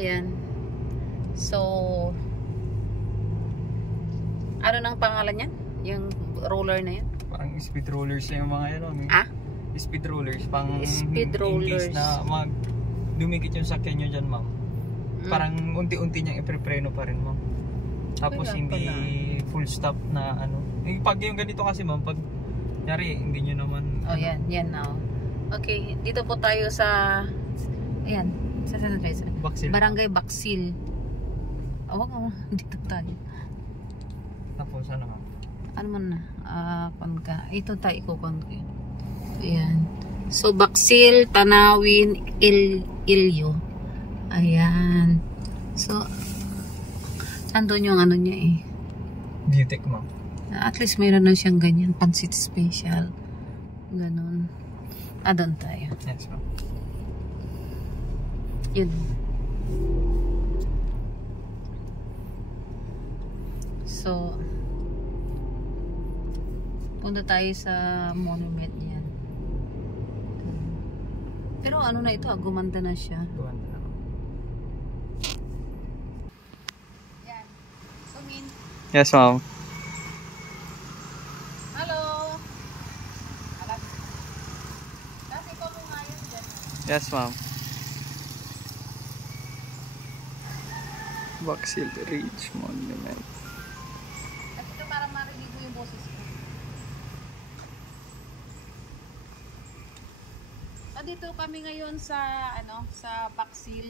Ayan. So, ano nang pangalan yan? Yung roller na yan? Parang speed rollers na yung mga yan. Ah? Speed rollers. Pang Speed rollers. in case na dumikit yung sakyan nyo dyan, ma'am. Parang unti-unti niyang iprepreno pa rin, ma'am. Tapos Kaya hindi pala. full stop na ano. Pag yung ganito kasi, ma'am, pag nyari, hindi nyo naman... Oh, yan. Yan now. Okay, dito po tayo sa... Ayan. Sa Baksil. Barangay Baksil. Awag mo. Dito tayo. Tapos ano, ma'am? Ano man na? Pangka. Ito tayo ikukon ko. Ayan. So, Baksil, Tanawin, Ilyo. Ayan. So, nandun yung ano niya eh. Beautech, ma'am. At least mayroon na siyang ganyan. Pansit special. Ganon. Doon tayo. Yes, ma'am. Yun. So, punta tayo sa monument niyan. Pero ano na ito, gumanda na siya. Gawanda na, ma'am. Yan. Sumin. Yes, ma'am. Hello. Alam. Kasi ko mo ngayon dyan. Yes, ma'am. Baksil Ridge Monument. At ito para marinig mo yung boses ko. Dito kami ngayon sa ano, sa Baksil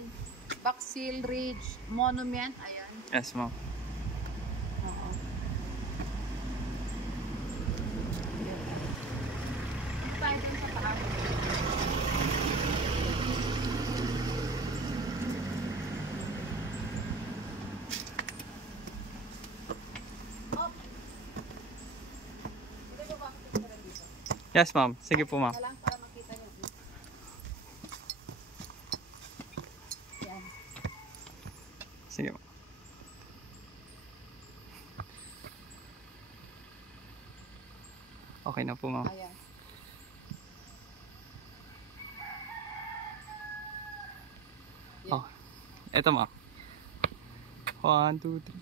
Ridge Monument. Ayan. Yes, ma'am. Oo. Tayo dun sa taas. Oh. Pwede ba makikita dito? Yes, ma'am. Sige po, ma'am. Lang para makita nyo. Yan. Sige, ma'am. Okay na po, ma'am. Ayan. Oh, eto, ma'am. 1, 2, 3.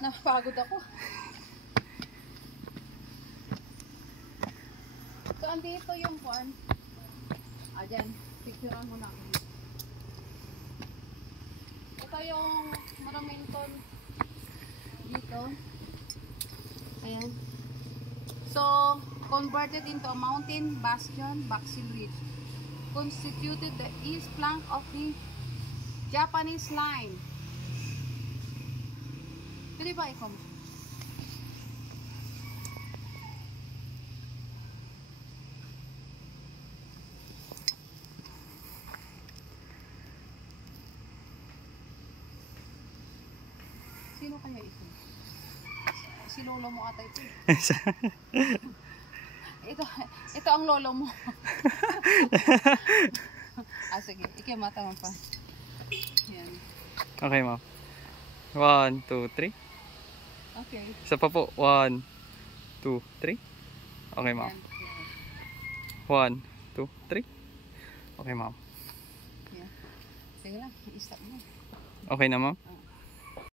Napagod ako. So, andito yung kwan. Ayan, picturean mo na ako. Ito yung monumento dito. Ayan. So, converted into a mountain bastion, Baksil Ridge, constituted the east flank of the Japanese line. Pwede ba ikaw? Sino kaya ito? Si lolo mo ata ito. Ito ang lolo mo. Sige. Ikimata mo pa. Yan. Okay, ma'am. 1, 2, 3. Okay. Isa pa po. 1, 2, 3. Okay, ma'am. 1, 2, 3. Okay, ma'am. Yan. Sige lang. I-stop mo. Okay na, ma'am?